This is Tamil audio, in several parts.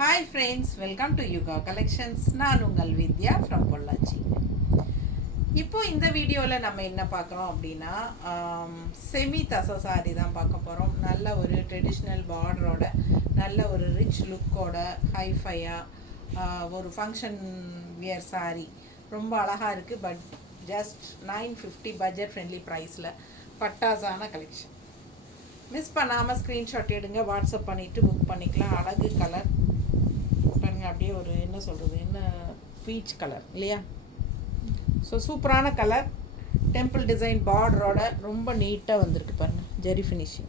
Hi friends, welcome to Yuga Collections. நான் உங்கள் வித்யா from பொள்ளாச்சி. இப்போ இந்த வீடியோவில் நம்ம என்ன பார்க்குறோம் அப்படின்னா செமி தசை சாரி தான் பார்க்க போகிறோம். நல்ல ஒரு ட்ரெடிஷ்னல் பார்டரோட நல்ல ஒரு ரிச் லுக்கோட ஹைஃபையாக ஒரு ஃபங்க்ஷன் வியர் சாரி ரொம்ப அழகாக இருக்குது. பட் ஜஸ்ட் 950 பட்ஜெட் ஃப்ரெண்ட்லி ப்ரைஸில் பட்டாசான கலெக்ஷன். மிஸ் பண்ணாமல் ஸ்க்ரீன்ஷாட் எடுங்க, வாட்ஸ்அப் பண்ணிவிட்டு புக் பண்ணிக்கலாம். அழகு கலர் பாருங்க, அப்படியே ஒரு என்ன சொல்கிறது, என்ன பீச் கலர் இல்லையா? ஸோ சூப்பரான கலர், டெம்பிள் டிசைன் பார்டரோட ரொம்ப நீட்டாக வந்திருக்கு பாருங்கள். ஜெரி ஃபினிஷிங்,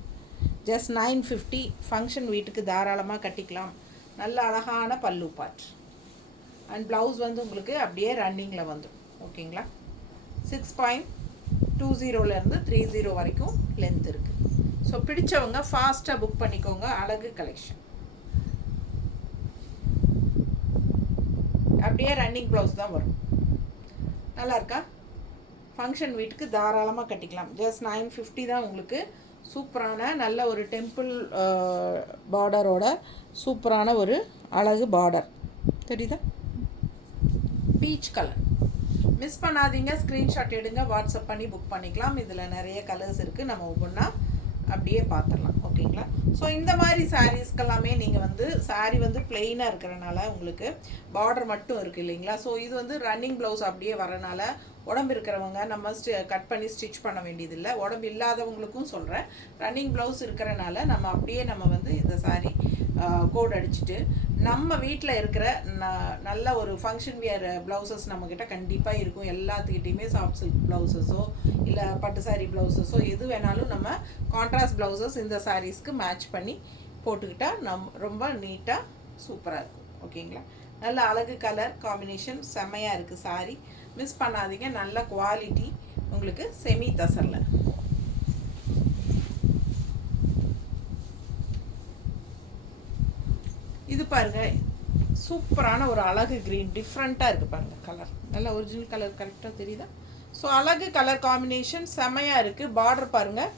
ஜஸ்ட் 950. ஃபங்க்ஷன் வீட்டுக்கு தாராளமாக கட்டிக்கலாம். நல்ல அழகான பல்லு பார்ட் அண்ட் ப்ளவுஸ் வந்து உங்களுக்கு அப்படியே ரன்னிங்கில் வந்துடும். ஓகேங்களா? 6.20 30 வரைக்கும் லென்த் இருக்குது. ஸோ பிடிச்சவங்க ஃபாஸ்ட்டாக புக் பண்ணிக்கோங்க. அழகு கலெக்ஷன், அப்படியே ரன்னிங் ப்ளவுஸ் தான் வரும். நல்லா இருக்கா? ஃபங்க்ஷன் வீட்டுக்கு தாராளமாக கட்டிக்கலாம். ஜஸ்ட் 950 தான் உங்களுக்கு. சூப்பரான நல்ல ஒரு டெம்பிள் பார்டரோட சூப்பரான ஒரு அழகு பார்டர் தெரியுதா? Peach colour. மிஸ் பண்ணாதீங்க, ஸ்க்ரீன்ஷாட் எடுங்க, வாட்ஸ்அப் பண்ணி புக் பண்ணிக்கலாம். இதில் நிறைய கலர்ஸ் இருக்குது, நம்ம ஒவ்வொன்றா அப்படியே பார்த்துடலாம். ஓகேங்களா? ஸோ இந்த மாதிரி சாரீஸ்க்கெல்லாமே நீங்கள் வந்து சாரீ வந்து பிளெயினாக இருக்கிறனால உங்களுக்கு பார்டர் மட்டும் இருக்குது இல்லைங்களா? ஸோ இது வந்து ரன்னிங் ப்ளவுஸ் அப்படியே வரனால உடம்பு இருக்கிறவங்க நம்ம கட் பண்ணி ஸ்டிச் பண்ண வேண்டியதில்லை. உடம்பு இல்லாதவங்களுக்கும் சொல்கிறேன், ரன்னிங் ப்ளவுஸ் இருக்கிறனால நம்ம அப்படியே நம்ம வந்து இந்த சாரீ கோட் அடிச்சுட்டு நம்ம வீட்டில் இருக்கிற நல்ல ஒரு ஃபங்க்ஷன் வியர் ப்ளவுசஸ் நம்மக்கிட்ட கண்டிப்பாக இருக்கும். எல்லாத்துக்கிட்டையுமே சாஃப்ட் சில்க் ப்ளவுசஸோ இல்லை பட்டு சாரீ ப்ளவுசஸோ எது வேணாலும் நம்ம கான்ட்ராஸ்ட் ப்ளவுசஸ் இந்த சாரீஸ்க்கு மேட்ச் பண்ணி போட்டுக்கிட்டால் ரொம்ப நீட்டாக சூப்பராக இருக்கும். ஓகேங்களா? நல்ல அழகு கலர் காம்பினேஷன் செம்மையாக இருக்குது சாரீ. மிஸ் பண்ணாதீங்க. நல்ல குவாலிட்டி உங்களுக்கு செமி தசரில். இது பாருங்கள், சூப்பரான ஒரு அழகு க்ரீன், டிஃப்ரெண்ட்டாக இருக்குது பாருங்கள். கலர் நல்ல ஒரிஜினல் கலர் கரெக்டாக தெரியுதா? ஸோ அழகு கலர் காம்பினேஷன் செம்மையாக இருக்குது. பார்டர் பாருங்கள்,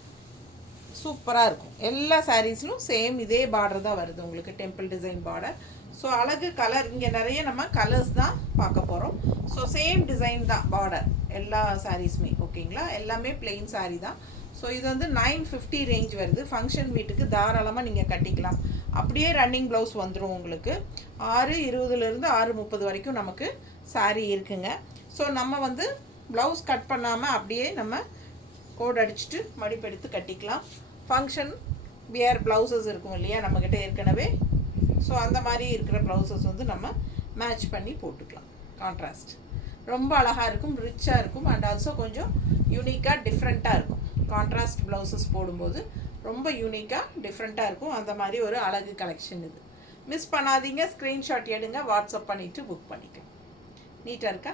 சூப்பராக இருக்கும். எல்லா சாரீஸ்லும் சேம் இதே பார்டர் தான் வருது உங்களுக்கு, டெம்பிள் டிசைன் பார்டர். ஸோ அழகு கலர். இங்கே நிறைய நம்ம கலர்ஸ் தான் பார்க்க போகிறோம். ஸோ சேம் டிசைன் தான் பார்டர் எல்லா சாரீஸுமே. ஓகேங்களா? எல்லாமே பிளெயின் சாரீ தான். ஸோ இது வந்து 950 ரேஞ்ச் வருது. ஃபங்க்ஷன் வீட்டுக்கு தாராளமாக நீங்கள் கட்டிக்கலாம். அப்படியே ரன்னிங் ப்ளவுஸ் வந்துடும் உங்களுக்கு. 6:20 6:30 வரைக்கும் நமக்கு சாரீ இருக்குங்க. ஸோ நம்ம வந்து ப்ளவுஸ் கட் பண்ணாமல் அப்படியே நம்ம கோட் அடிச்சுட்டு மடிப்பெடுத்து கட்டிக்கலாம். ஃபங்க்ஷன் வியர் ப்ளவுசஸ் இருக்கும் இல்லையா நம்மக்கிட்ட ஏற்கனவே. ஸோ அந்த மாதிரி இருக்கிற ப்ளவுசஸ் வந்து நம்ம மேட்ச் பண்ணி போட்டுக்கலாம். கான்ட்ராஸ்ட் ரொம்ப அழகாக இருக்கும், ரிச்சாக இருக்கும். அண்ட் ஆல்சோ கொஞ்சம் யூனிக்காக டிஃப்ரெண்ட்டாக இருக்கும். கான்ட்ராஸ்ட் ப்ளவுசஸ் போடும்போது ரொம்ப யூனிக்காக டிஃப்ரெண்ட்டாக இருக்கும். அந்த மாதிரி ஒரு அழகு கலெக்ஷன் இது. மிஸ் பண்ணாதீங்க, ஸ்க்ரீன்ஷாட் எடுங்க, வாட்ஸ்அப் பண்ணிவிட்டு புக் பண்ணிக்கலாம். நீட்டாக இருக்கா?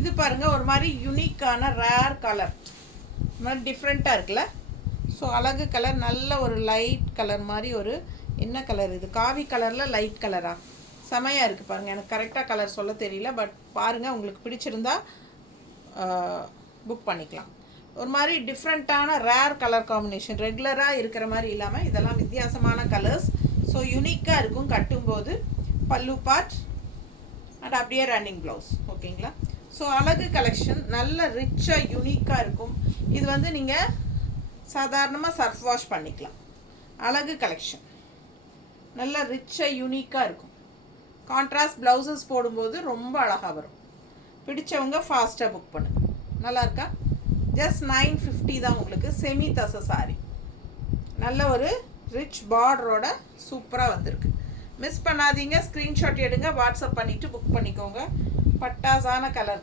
இது பாருங்கள், ஒரு மாதிரி யூனிக்கான ரேர் கலர், மாதிரி டிஃப்ரெண்ட்டாக இருக்குல்ல? ஸோ அழகு கலர், நல்ல ஒரு லைட் கலர் மாதிரி ஒரு என்ன கலர் இது, காவி கலரில் லைட் கலரா? செமையாக இருக்குது பாருங்கள். எனக்கு கரெக்டாக கலர் சொல்ல தெரியல, பட் பாருங்கள், உங்களுக்கு பிடிச்சிருந்தா புக் பண்ணிக்கலாம். ஒரு மாதிரி டிஃப்ரெண்ட்டான ரேர் கலர் காம்பினேஷன், ரெகுலராக இருக்கிற மாதிரி இல்லாமல் இதெல்லாம் வித்தியாசமான கலர்ஸ். ஸோ யூனிக்காக இருக்கும் கட்டும்போது. பல்லு பார்ட் அண்ட் அப்படியே ரன்னிங் ப்ளவுஸ். ஓகேங்களா? ஸோ அழகு கலெக்ஷன் நல்ல ரிச்சாக யூனிக்காக இருக்கும். இது வந்து நீங்கள் சாதாரணமாக சர்ஃப் வாஷ் பண்ணிக்கலாம். அழகு கலெக்ஷன் நல்ல ரிச்சாக யூனிக்காக இருக்கும். கான்ட்ராஸ்ட் ப்ளவுசஸ் போடும்போது ரொம்ப அழகாக வரும். பிடிச்சவங்க ஃபாஸ்ட்டாக புக் பண்ணுங்க. நல்லா இருக்கா? ஜஸ்ட் 950 தான் உங்களுக்கு. செமி தசை சாரி, நல்ல ஒரு ரிச் பார்டரோட சூப்பராக வந்திருக்கு. மிஸ் பண்ணாதீங்க, ஸ்க்ரீன்ஷாட் எடுங்க, வாட்ஸ்அப் பண்ணிவிட்டு புக் பண்ணிக்கோங்க. பட்டாசான கலர்.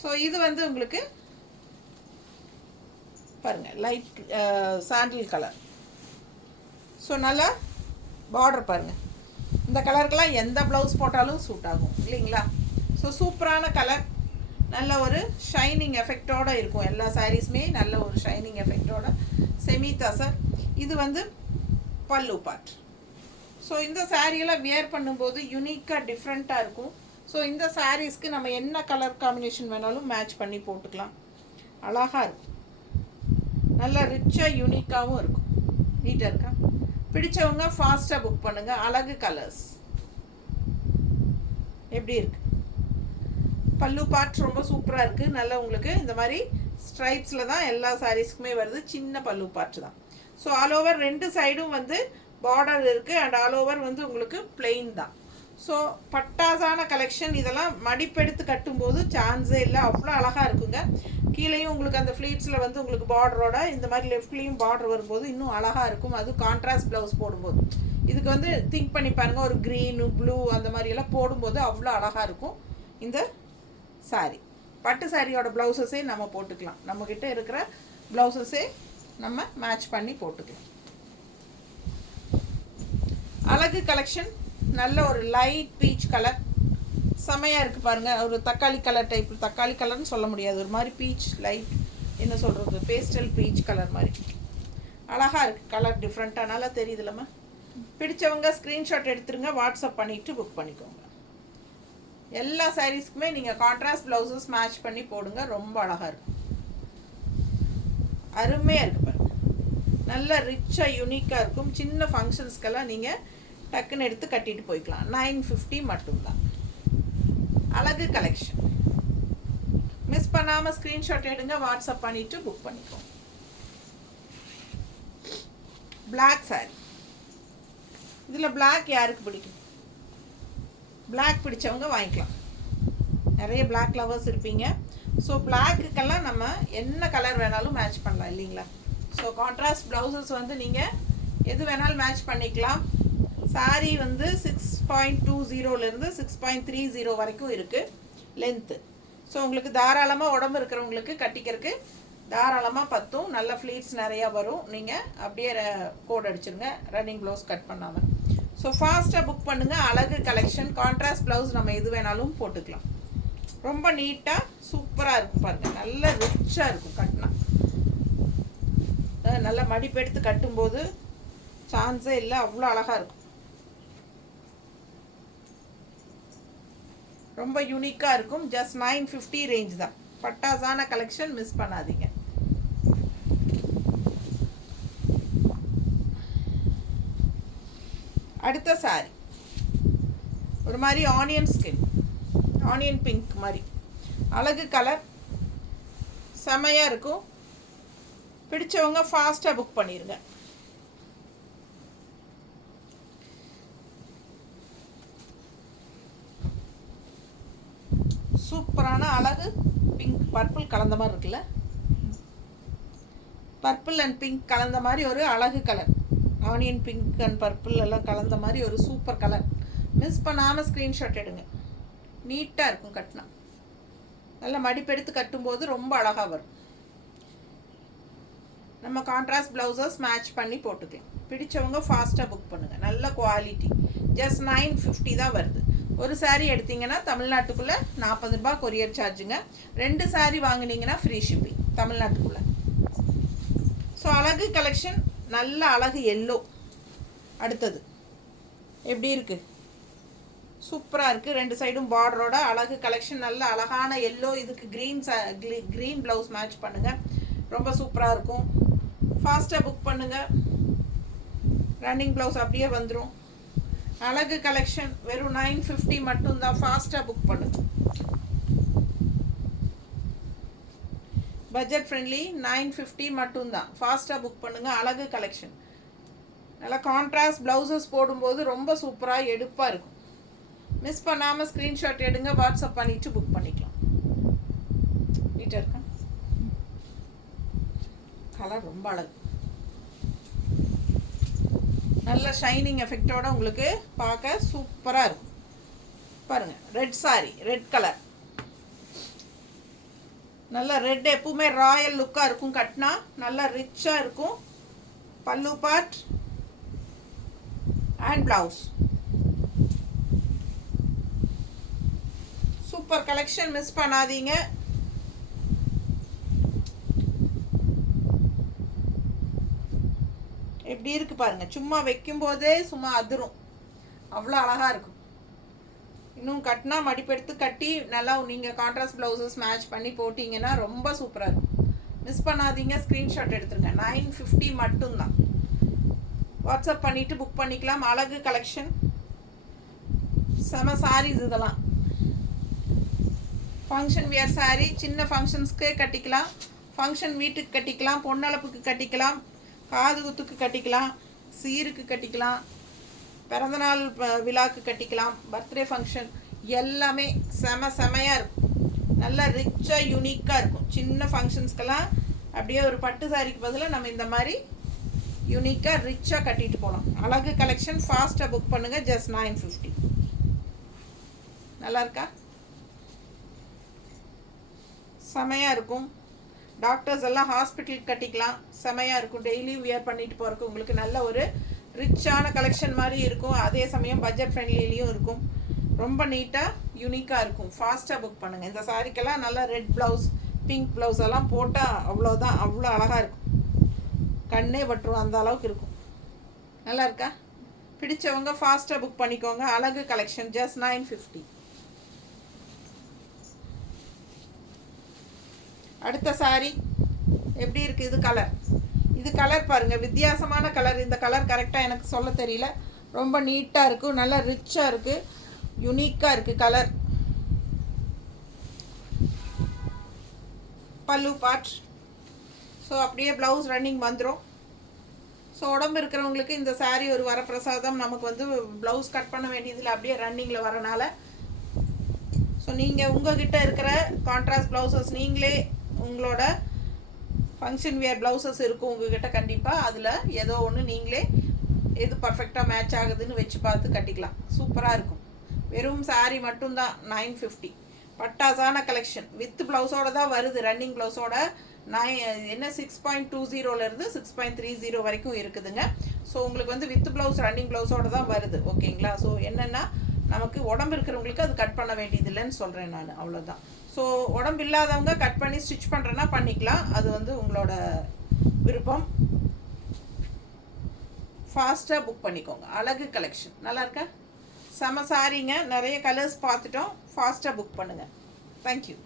ஸோ இது வந்து உங்களுக்கு பாருங்கள் லைட் சாண்டில் கலர். ஸோ நல்லா பார்டர் பாருங்கள். இந்த கலருக்கெல்லாம் எந்த ப்ளவுஸ் போட்டாலும் சூட் ஆகும் இல்லைங்களா? ஸோ சூப்பரான கலர், நல்ல ஒரு ஷைனிங் எஃபெக்டோடு இருக்கும். எல்லா சாரீஸுமே நல்ல ஒரு ஷைனிங் எஃபெக்டோட செமி தசர். இது வந்து பல்லு பார்ட். ஸோ இந்த சாரியெல்லாம் வியர் பண்ணும்போது யூனிக்காக டிஃப்ரெண்ட்டாக இருக்கும். ஸோ இந்த சாரீஸ்க்கு நம்ம என்ன கலர் காம்பினேஷன் வேணாலும் மேட்ச் பண்ணி போட்டுக்கலாம். அழகாக இருக்கும், நல்லா ரிச்சாக யூனிக்காகவும் இருக்கும். நீட்டாக இருக்கா? பிடிச்சவங்க ஃபாஸ்ட்டாக புக் பண்ணுங்கள். அழகு கலர்ஸ் எப்படி இருக்குது? பல்லு பார்ட் ரொம்ப சூப்பராக இருக்குது. நல்லா உங்களுக்கு இந்த மாதிரி ஸ்ட்ரைப்ஸில் தான் எல்லா சாரீஸ்க்குமே வருது. சின்ன பல்லு பார்ட் தான். ஸோ ஆல் ஓவர் 2 சைடும் வந்து பார்டர் இருக்குது அண்ட் ஆல் ஓவர் வந்து உங்களுக்கு பிளெயின் தான். ஸோ பட்டாசான கலெக்ஷன். இதெல்லாம் மடிப்பெடுத்து கட்டும்போது சான்ஸே இல்லை, அவ்வளோ அழகாக இருக்குங்க. கீழேயும் உங்களுக்கு அந்த ஃப்ளீட்ஸில் வந்து உங்களுக்கு பார்டரோட இந்த மாதிரி லெஃப்ட்லேயும் பார்டர் வரும்போது இன்னும் அழகாக இருக்கும். அது கான்ட்ராஸ்ட் ப்ளவுஸ் போடும்போது இதுக்கு வந்து திங்க் பண்ணி பாருங்கள், ஒரு க்ரீனு ப்ளூ அந்த மாதிரியெல்லாம் போடும்போது அவ்வளோ அழகாக இருக்கும் இந்த சாரீ. பட்டு சாரியோட ப்ளவுஸஸே நம்ம போட்டுக்கலாம். நம்மக்கிட்ட இருக்கிற ப்ளவுஸஸே நம்ம மேட்ச் பண்ணி போட்டுக்கலாம். அழகு கலெக்ஷன். நல்ல ஒரு லைட் பீச் கலர் செமையாக இருக்குது பாருங்கள். ஒரு தக்காளி கலர் டைப், தக்காளி கலர்னு சொல்ல முடியாது, ஒரு மாதிரி பீச் லைட், என்ன சொல்கிறது, பேஸ்டல் பீச் கலர் மாதிரி அழகாக இருக்குது. கலர் டிஃப்ரெண்ட்டாக நல்லா தெரியுதுல்லம்மா. பிடிச்சவங்க ஸ்க்ரீன்ஷாட் எடுத்துருங்க, வாட்ஸ்அப் பண்ணிவிட்டு புக் பண்ணிக்கோங்க. எல்லா சாரீஸ்க்குமே நீங்கள் கான்ட்ராஸ்ட் ப்ளவுஸஸ் மேட்ச் பண்ணி போடுங்க, ரொம்ப அழகாக இருக்கும். அருமையாக இருக்குது பாருங்கள், நல்ல ரிச்சாக யூனிக்காக இருக்கும். சின்ன ஃபங்க்ஷன்ஸ்க்கெல்லாம் நீங்கள் டக்குன்னு எடுத்து கட்டிட்டு போய்க்கலாம். 950 மட்டும்தான். அழகு கலெக்ஷன். மிஸ் பண்ணாமல் ஸ்க்ரீன்ஷாட் எடுங்க, வாட்ஸ்அப் பண்ணிவிட்டு புக் பண்ணிக்கோங்க. பிளாக் சாரி. இதில் பிளாக் யாருக்கு பிடிக்கும்? பிளாக் பிடிச்சவங்க வாங்கிக்கலாம். நிறைய பிளாக் லவர்ஸ் இருப்பீங்க. ஸோ பிளாக்குக்கெல்லாம் நம்ம என்ன கலர் வேணாலும் மேட்ச் பண்ணலாம் இல்லைங்களா? ஸோ கான்ட்ராஸ்ட் ப்ளவுசஸ் வந்து நீங்கள் எது வேணாலும் மேட்ச் பண்ணிக்கலாம். சாரீ வந்து 6.20லேருந்து 6.30 வரைக்கும் இருக்குது லென்த்து. ஸோ உங்களுக்கு தாராளமாக உடம்பு இருக்கிறவங்களுக்கு கட்டிக்கிறதுக்கு தாராளமாக பத்தும். நல்ல ஃப்ளீட்ஸ் நிறையா வரும். நீங்கள் அப்படியே கோட் அடிச்சுருங்க, ரன்னிங் ப்ளவுஸ் கட் பண்ணாமல். ஸோ ஃபாஸ்ட்டாக புக் பண்ணுங்கள். அழகு கலெக்ஷன். கான்ட்ராஸ்ட் ப்ளவுஸ் நம்ம எது வேணாலும் போட்டுக்கலாம். ரொம்ப நீட்டாக சூப்பராக இருக்கும் பாருங்கள், நல்ல ரிச்சாக இருக்கும் கட்டினா. நல்லா மடிப்பெடுத்து கட்டும்போது சான்ஸே இல்லை, அவ்வளோ அழகாக இருக்கும். ரொம்ப யூனிக்காக இருக்கும். ஜஸ்ட் 950 ரேஞ்ச் தான். பட்டாசான கலெக்ஷன், மிஸ் பண்ணாதீங்க. அடுத்த சாரி ஒரு மாதிரி ஆனியன் ஸ்கின், ஆனியன் பிங்க் மாதிரி அழகு கலர், செமையாக இருக்கும். பிடிச்சவங்க ஃபாஸ்ட்டாக புக் பண்ணிடுங்க. சூப்பரான அழகு பிங்க் பர்பிள் கலந்த மாதிரி இருக்குல்ல, பர்பிள் அண்ட் பிங்க் கலந்த மாதிரி ஒரு அழகு colour. Onion pink and purple எல்லாம் கலந்த மாதிரி ஒரு சூப்பர் கலர். மிஸ் பண்ணாமல் ஸ்க்ரீன்ஷாட் எடுங்க. நீட்டாக இருக்கும் கட்டினா. நல்லா மடிப்பெடுத்து கட்டும்போது ரொம்ப அழகாக வரும். நம்ம கான்ட்ராஸ்ட் ப்ளவுசஸ் மேட்ச் பண்ணி போட்டுக்கலாம். பிடிச்சவங்க ஃபாஸ்ட்டாக புக் பண்ணுங்கள். நல்ல குவாலிட்டி. ஜஸ்ட் 950 தான் வருது. ஒரு சாரீ எடுத்திங்கன்னா தமிழ்நாட்டுக்குள்ளே 40 ரூபாய் கொரியர் சார்ஜுங்க. 2 சாரீ வாங்கினீங்கன்னா ஃப்ரீ ஷிப்பிங் தமிழ்நாட்டுக்குள்ளே. ஸோ அழகு கலெக்ஷன், நல்ல அழகு எல்லோ. அடுத்தது எப்படி இருக்குது? சூப்பராக இருக்குது. 2 சைடும் பார்டரோட அழகு கலெக்ஷன், நல்ல அழகான எல்லோ. இதுக்கு க்ரீன் ப்ளவுஸ் மேட்ச் பண்ணுங்கள், ரொம்ப சூப்பராக இருக்கும். ஃபாஸ்ட்டாக புக் பண்ணுங்கள். ரன்னிங் ப்ளவுஸ் அப்படியே வந்துடும். அழகு கலெக்ஷன் வெறும் 950 மட்டும்தான். ஃபாஸ்ட்டாக புக் பண்ணுங்கள். பட்ஜெட் ஃப்ரெண்ட்லி 950 மட்டும்தான். ஃபாஸ்ட்டாக புக் பண்ணுங்கள். அழகு கலெக்ஷன். நல்லா கான்ட்ராஸ்ட் ப்ளவுசஸ் போடும்போது ரொம்ப சூப்பராக எடுப்பாக இருக்கும். மிஸ் பண்ணாமல் ஸ்க்ரீன்ஷாட் எடுங்க, வாட்ஸ்அப் பண்ணிவிட்டு புக் பண்ணிக்கலாம். நீட்டாக இருக்கா? கலர் ரொம்ப அழகு. நல்ல ஷைனிங் எஃபெக்டோட உங்களுக்கு பார்க்க சூப்பராக இருக்கும் பாருங்கள். Red sorry, red colour. நல்லா ரெட் எப்பவுமே ராயல் லுக்காக இருக்கும். கட்டினா நல்லா ரிச்சாக இருக்கும். பல்லு part and blouse. Super collection, miss பண்ணாதீங்க. எப்படி இருக்கு பாருங்க. சும்மா வைக்கும் போதே சும்மா அதிரும், அவ்வளோ அழகாக இருக்கும். இன்னும் கட்டினா மடிப்பெடுத்து கட்டி நல்லா நீங்கள் கான்ட்ராஸ்ட் ப்ளவுசஸ் மேட்ச் பண்ணி போட்டிங்கன்னா ரொம்ப சூப்பராக இருக்கும். மிஸ் பண்ணாதீங்க, ஸ்க்ரீன்ஷாட் எடுத்துருங்க. 950 மட்டும்தான். வாட்ஸ்அப் பண்ணிவிட்டு புக் பண்ணிக்கலாம். அழகு கலெக்ஷன், செம சாரீஸ் இதெல்லாம். ஃபங்க்ஷன் வியர் சாரீ, சின்ன ஃபங்க்ஷன்ஸ்க்கே கட்டிக்கலாம், ஃபங்க்ஷன் வீட்டுக்கு கட்டிக்கலாம், பொன்னளப்புக்கு கட்டிக்கலாம், காது குத்துக்கு கட்டிக்கலாம், சீருக்கு கட்டிக்கலாம், பிறந்தநாள் விழாக்கு கட்டிக்கலாம், பர்த்டே ஃபங்க்ஷன் எல்லாமே செமையாக இருக்கும். நல்லா ரிச்சாக யூனிக்காக இருக்கும். சின்ன ஃபங்க்ஷன்ஸ்க்கெல்லாம் அப்படியே ஒரு பட்டு சாரிக்கு பதிலாக நம்ம இந்த மாதிரி யூனிக்காக ரிச்சாக கட்டிட்டு போகலாம். அழகு கலெக்ஷன், ஃபாஸ்ட்டாக புக் பண்ணுங்கள். ஜஸ்ட் 950. நல்லா இருக்கா? செமையாக இருக்கும். டாக்டர்ஸ் எல்லாம் ஹாஸ்பிட்டலுக்கு கட்டிக்கலாம், செமையாக இருக்கும். டெய்லி வியர் பண்ணிட்டு போகிறதுக்கு உங்களுக்கு நல்ல ஒரு ரிச்சான கலெக்ஷன் மாதிரி இருக்கும். அதே சமயம் பட்ஜெட் ஃப்ரெண்ட்லிலையும் இருக்கும். ரொம்ப நீட்டாக யூனிக்காக இருக்கும். ஃபாஸ்ட்டாக புக் பண்ணுங்கள். இந்த சாரிக்கெல்லாம் நல்லா ரெட் ப்ளவுஸ், பிங்க் ப்ளவுஸ் எல்லாம் போட்டால் அவ்வளோதான், அவ்வளோ அழகாக இருக்கும். கண்ணே பட்டுரும், அந்த அளவுக்கு இருக்கும். நல்லா இருக்கா? பிடிச்சவங்க ஃபாஸ்ட்டாக புக் பண்ணிக்கோங்க. அழகு கலெக்ஷன், ஜஸ்ட் 950. அடுத்த சாரி எப்படி இருக்குது? இது கலர் பாருங்கள், வித்தியாசமான கலர். இந்த கலர் கரெக்டாக எனக்கு சொல்ல தெரியல. ரொம்ப நீட்டாக இருக்கும், நல்லா ரிச்சாக இருக்குது, யூனிக்காக இருக்குது கலர். பல்லு பார்ட். ஸோ அப்படியே ப்ளவுஸ் ரன்னிங் வந்துடும். ஸோ உடம்பு இருக்கிறவங்களுக்கு இந்த சாரீ ஒரு வரப்பிரசாதம். நமக்கு வந்து ப்ளவுஸ் கட் பண்ண வேண்டியதில் அப்படியே ரன்னிங்கில் வரனால. ஸோ நீங்கள் உங்கள்கிட்ட இருக்கிற கான்ட்ராஸ்ட் ப்ளவுசஸ், நீங்களே உங்களோட ஃபங்க்ஷன் வியர் ப்ளவுசஸ் இருக்கும் உங்கள்கிட்ட கண்டிப்பாக. அதில் ஏதோ ஒன்று நீங்களே எது பர்ஃபெக்டாக மேட்ச் ஆகுதுன்னு வச்சு பார்த்து கட்டிக்கலாம். சூப்பராக இருக்கும். வெறும் சாரீ மட்டும்தான் 950. பட்டாசான கலெக்ஷன் வித் ப்ளவுஸோடு தான் வருது. ரன்னிங் ப்ளவுஸோட 6.20லேருந்து 6.30 வரைக்கும் இருக்குதுங்க. ஸோ உங்களுக்கு வந்து வித் ப்ளவுஸ் ரன்னிங் ப்ளவுஸோடு தான் வருது. ஓகேங்களா? ஸோ என்னென்னா நமக்கு உடம்பு இருக்கிறவங்களுக்கு அது கட் பண்ண வேண்டியதில்லைன்னு சொல்கிறேன் நான், அவ்வளோதான். ஸோ உடம்பு இல்லாதவங்க கட் பண்ணி ஸ்டிச் பண்ணுறேன்னா பண்ணிக்கலாம், அது வந்து உங்களோட விருப்பம். ஃபாஸ்ட்டாக புக் பண்ணிக்கோங்க. அழகு கலெக்ஷன் நல்லா இருக்கா? செம சாரிங்க, நிறைய கலர்ஸ் பார்த்துட்டோம். ஃபாஸ்ட்டாக புக் பண்ணுங்கள். தேங்க்யூ.